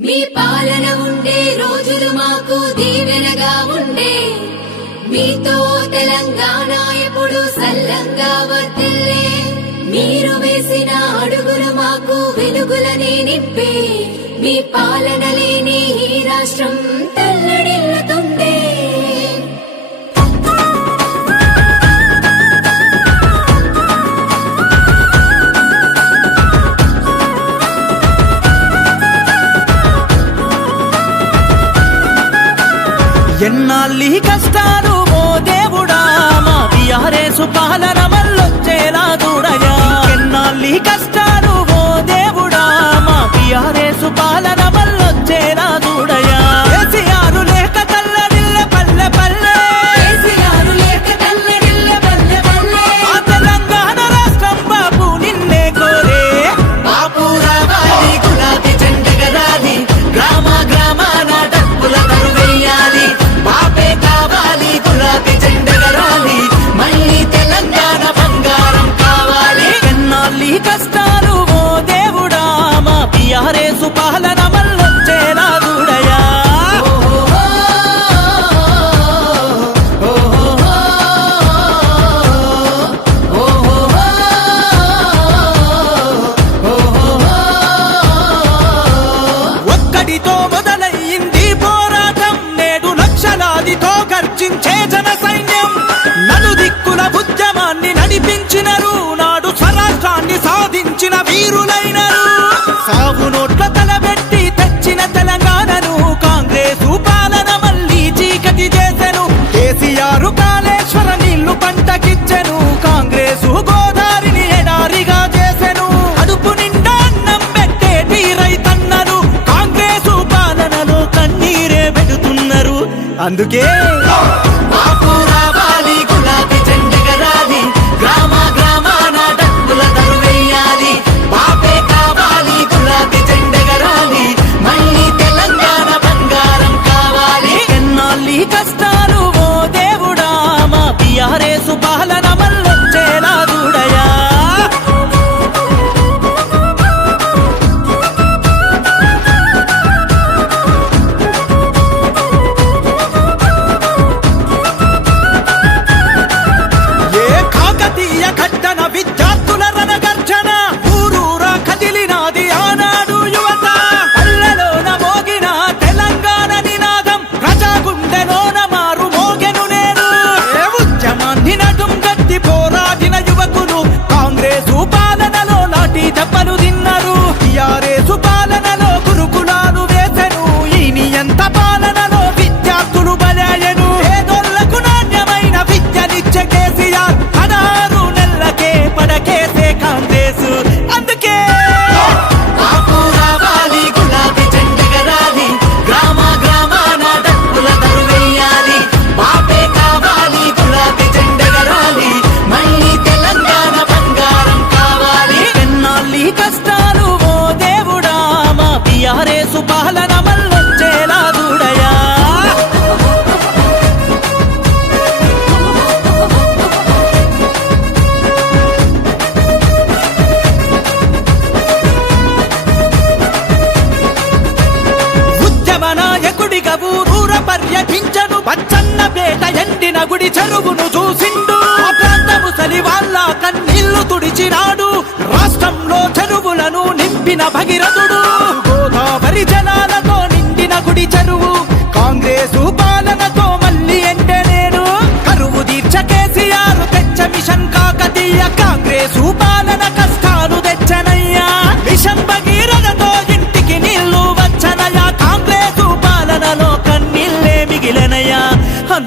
మీ పాలన ఉండే రోజులు మాకు దీవెనగా ఉండే. మీతో తెలంగాణ ఎప్పుడు సల్లంగా వర్తిల్లే. మీరు వేసిన అడుగులు మాకు వెలుగులనే నింపే. మీ పాలన లేని ఈ రాష్ట్రం తల్లడిల్లతో మళ్ళీ కష్టాలు ఓ దేవుడా మా బిఆర్ఎస్ పాలన మనసు అందుకే భయఘట్టన విద్య వేట ఎండిన గుడి చెరువును చూసిండు. ప్రాంత ముసలి వాళ్ళ కన్నీళ్ళు తుడిచినాడు. రాష్ట్రంలో చెరువులను నింపిన భగీరథుడు. గోదావరి జలాలతో నిండిన గుడి చెరువు.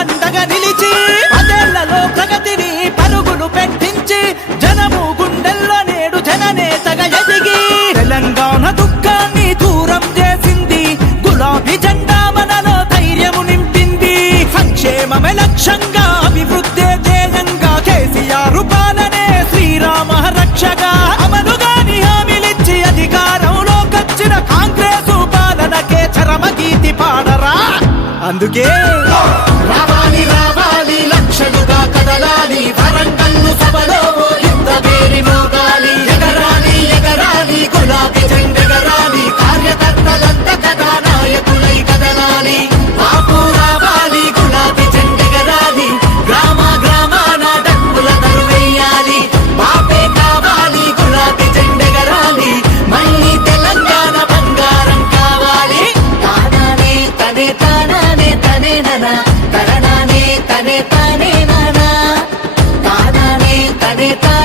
పండగ నిలిచి పదేళ్ళలో ప్రగతిని పరుగులు పెట్టించి జనము గుండెల్లో నేడు జననేతగా ఎదిగి తెలంగాణ దుఃఖాన్ని దూరం చేసింది గులాబీ జెండా మనలో ధైర్యము నింపింది. సంక్షేమమే లక్ష్యంగా అభివృద్ధి ధ్యేయంగా కేసీఆర్ పాలనే శ్రీరామ రక్షగా అమలుగాని హామీలిచ్చి అధికారంలో కచ్చిన కాంగ్రెస్ పాలనకే చరమ గీతి పాడరా. అందుకే ఎగిరేరి మోగాలి ఎగరాలి ఎగరాలి గులాబీ జెండెగరాలి కార్యకర్తలంత కదా నాయకులై కదలాలి. బాపు రావాలి గులాబీ జెండెగరాలి గ్రామ గ్రామాన డక్కుల తరువేయాలి బాపే కావాలి గులాబీ జెండెగరాలి మళ్ళీ తెలంగాణ బంగారం కావాలి. తానానే తనే తానానే తనే ననా తరణానే తనే తనే ననా. తానానే తనే తానే